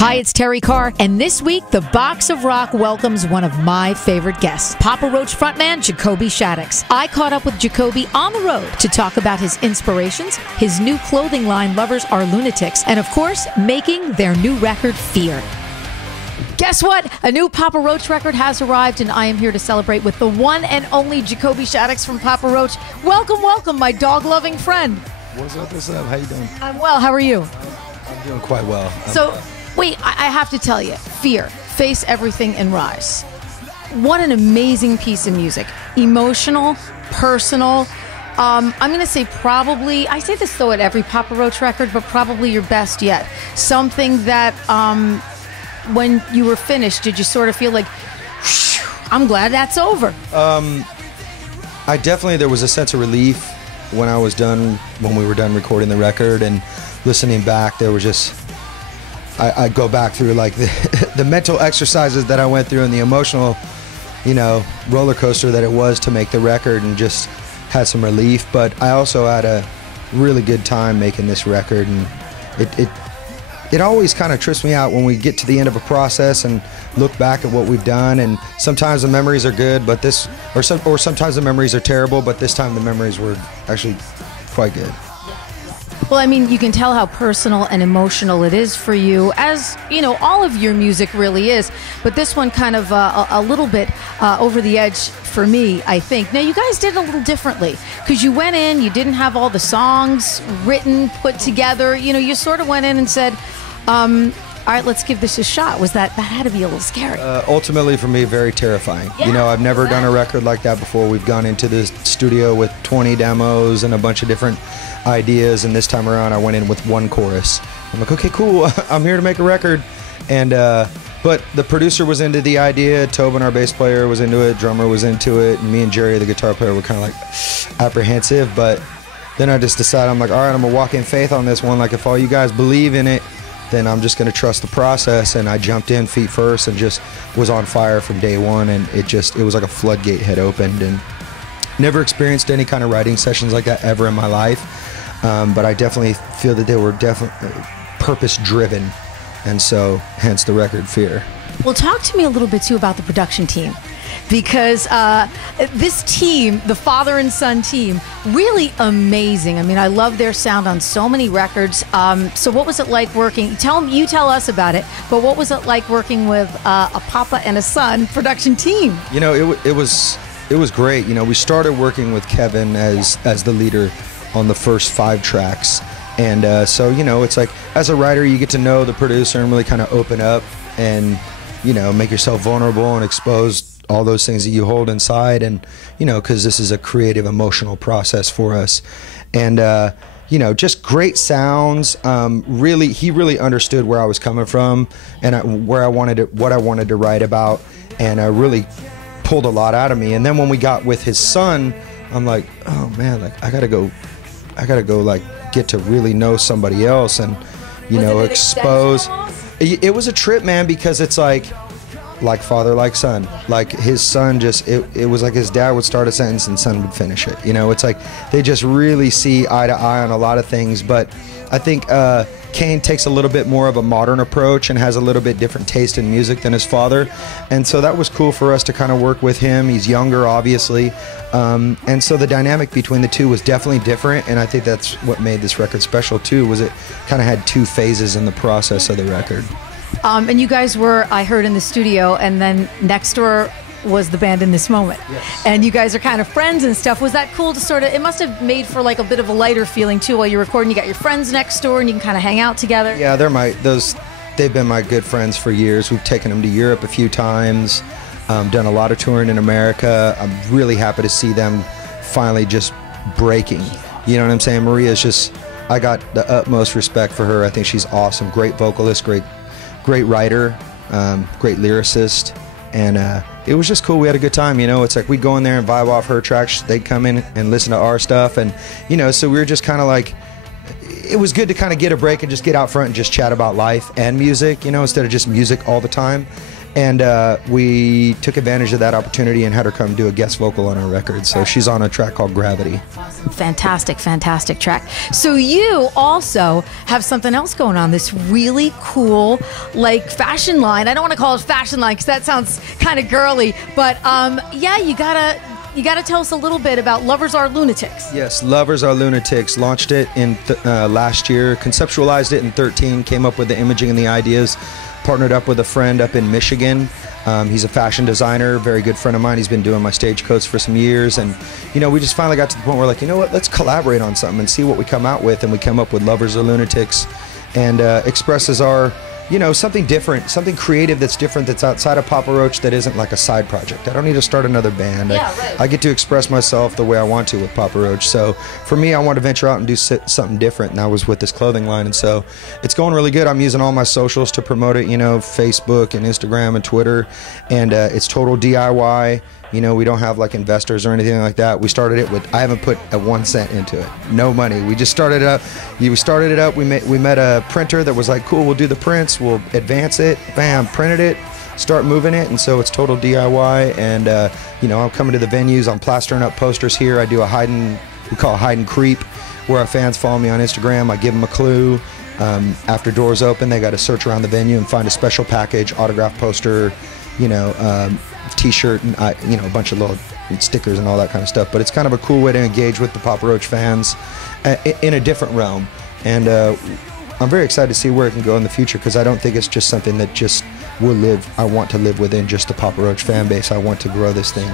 Hi, it's Terrie Carr, and this week, the Box of Rock welcomes one of my favorite guests, Papa Roach frontman Jacoby Shaddix. I caught up with Jacoby on the road to talk about his inspirations, his new clothing line, Lovers Are Lunatics, and of course, making their new record, F.E.A.R. Guess what? A new Papa Roach record has arrived, and I am here to celebrate with the one and only Jacoby Shaddix from Papa Roach. Welcome, welcome, my dog-loving friend. What's up, what's up? How you doing? I'm well, how are you? I'm doing quite well. Wait, I have to tell you, F.E.A.R, Face Everything and Rise. What an amazing piece of music. Emotional, personal. I'm going to say probably, I say this though at every Papa Roach record, but probably your best yet. Something that when you were finished, did you sort of feel like, I'm glad that's over? There was a sense of relief when I was done, when we were done recording the record and listening back. There was just, I go back through like the mental exercises that I went through and the emotional, roller coaster that it was to make the record, and just had some relief. But I also had a really good time making this record, and it always kind of trips me out when we get to the end of a process and look back at what we've done, and sometimes the memories are good, but sometimes the memories are terrible, but this time the memories were actually quite good. Well, I mean, you can tell how personal and emotional it is for you, as, all of your music really is. But this one kind of a little bit over the edge for me, I think. Now, you guys did it a little differently, because you went in, you didn't have all the songs written, put together. You sort of went in and said, all right, let's give this a shot. That had to be a little scary? Ultimately, for me, very terrifying. Yeah, I've never done a record like that before. We've gone into the studio with 20 demos and a bunch of different ideas, and this time around I went in with one chorus. I'm like, okay, cool, I'm here to make a record. And but the producer was into the idea, Tobin, our bass player, was into it, drummer was into it, and me and Jerry, the guitar player, were kind of like apprehensive. But then I just decided, I'm like, all right, I'm gonna walk in faith on this one. Like, if all you guys believe in it, then I'm just gonna trust the process. And I jumped in feet first and just was on fire from day one, and it was like a floodgate had opened. And never experienced any kind of writing sessions like that ever in my life. But I definitely feel that they were definitely purpose-driven, and so hence the record F.E.A.R. Well, talk to me a little bit too about the production team, because this team, the father and son team, really amazing. I mean, I love their sound on so many records. So what was it like working? You tell us about it. But what was it like working with a papa and a son production team? It was great. We started working with Kevin as the leader on the first 5 tracks, and so it's like, as a writer, you get to know the producer and really kind of open up and make yourself vulnerable and expose all those things that you hold inside, and because this is a creative, emotional process for us. And just great sounds. He really understood where I was coming from and what I wanted to write about, and really pulled a lot out of me. And then when we got with his son, I'm like, oh man, like I gotta go like get to really know somebody else, and expose. It was a trip, man, because it's like father, like son. Like his son it was like his dad would start a sentence and son would finish it. It's like they just really see eye to eye on a lot of things. But I think Kane takes a little bit more of a modern approach and has a little bit different taste in music than his father, and so that was cool for us to kind of work with him. He's younger, obviously, and so the dynamic between the two was definitely different, and I think that's what made this record special too, was it kind of had 2 phases in the process of the record. And you guys were, I heard, in the studio, and then next door was the band In This Moment. Yes. And you guys are kind of friends and stuff. Was that cool to sort of, it must have made for like a bit of a lighter feeling too while you're recording. You got your friends next door and you can kind of hang out together. Yeah, they've been my good friends for years. We've taken them to Europe a few times, done a lot of touring in America. I'm really happy to see them finally just breaking. You know what I'm saying? Maria's just, I got the utmost respect for her. I think she's awesome. Great vocalist, great writer, great lyricist. And it was just cool. We had a good time. It's like we'd go in there and vibe off her tracks. They'd come in and listen to our stuff, and so we were just kind of like, it was good to kind of get a break and just get out front and just chat about life and music, you know, instead of just music all the time. And we took advantage of that opportunity and had her come do a guest vocal on our record. So she's on a track called Gravity. Awesome. Fantastic, fantastic track. So you also have something else going on, this really cool, like, fashion line. I don't want to call it fashion line because that sounds kind of girly, but yeah, you gotta tell us a little bit about Lovers Are Lunatics. Yes, Lovers Are Lunatics. Launched it in last year, conceptualized it in 2013, came up with the imaging and the ideas, partnered up with a friend up in Michigan. He's a fashion designer, very good friend of mine. He's been doing my stage coats for some years, and you know, we just finally got to the point where we're like, you know what, let's collaborate on something and see what we come out with. And we came up with Lovers Are Lunatics, and expresses our, you know, something different, something creative that's different, that's outside of Papa Roach, that isn't like a side project. I don't need to start another band. Yeah, right. I get to express myself the way I want to with Papa Roach. So for me, I want to venture out and do something different, and I was with this clothing line, and so it's going really good. I'm using all my socials to promote it, you know, Facebook and Instagram and Twitter, and it's total DIY. You know, we don't have like investors or anything like that. We started it with, I haven't put a 1 cent into it. No money. We just started it up. We started it up. We met a printer that was like, cool, we'll do the prints, we'll advance it, bam, printed it, start moving it, and so it's total DIY. And you know, I'm coming to the venues, I'm plastering up posters here. I do a we call it hide and creep, where our fans follow me on Instagram. I give them a clue. After doors open, they got to search around the venue and find a special package, autograph poster, you know, T-shirt, and you know, a bunch of little stickers and all that kind of stuff. But it's kind of a cool way to engage with the Papa Roach fans in a different realm. And I'm very excited to see where it can go in the future, because I don't think it's just something that just will live. I want to live within just the Papa Roach fan base. I want to grow this thing,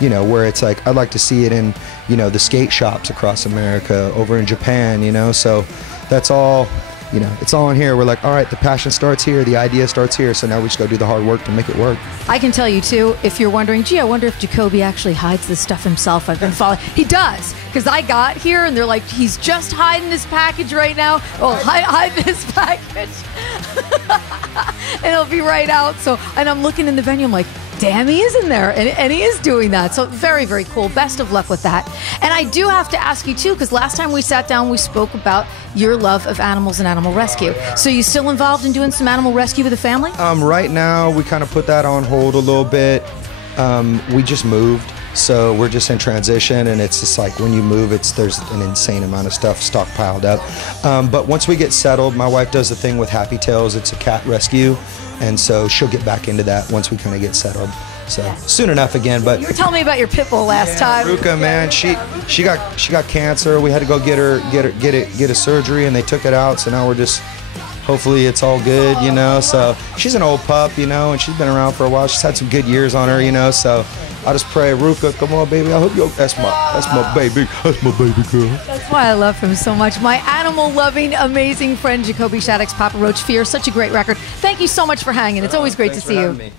you know, where it's like, I'd like to see it in, you know, the skate shops across America, over in Japan, you know. So that's all, you know, it's all in here. We're like, all right, the passion starts here, the idea starts here, so now we just go do the hard work to make it work. I can tell you too, if you're wondering, gee, I wonder if Jacoby actually hides this stuff himself. I've been following. He does, because I got here and they're like, he's just hiding this package right now. Oh, hide this package. And it'll be right out. So, and I'm looking in the venue, I'm like, damn, he is in there, and he is doing that. So very, very cool. Best of luck with that. And I do have to ask you too, because last time we sat down, we spoke about your love of animals and animal rescue. So you still involved in doing some animal rescue with the family? Right now, we kind of put that on hold a little bit. We just moved, so we're just in transition, and it's just like when you move, there's an insane amount of stuff stockpiled up. But once we get settled, my wife does a thing with Happy Tails. It's a cat rescue, and so she'll get back into that once we kind of get settled. So soon enough again. But you were telling me about your pit bull last time. Ruka, man, she got cancer. We had to go get a surgery, and they took it out. So now we're just, hopefully it's all good, you know. So she's an old pup, you know, and she's been around for a while. She's had some good years on her, you know. So I just pray, Ruka, come on, baby. I hope you. That's my baby. That's my baby girl. That's why I love him so much. My animal-loving, amazing friend Jacoby Shaddix, Papa Roach, F.E.A.R. Such a great record. Thank you so much for hanging. It's always great to see you.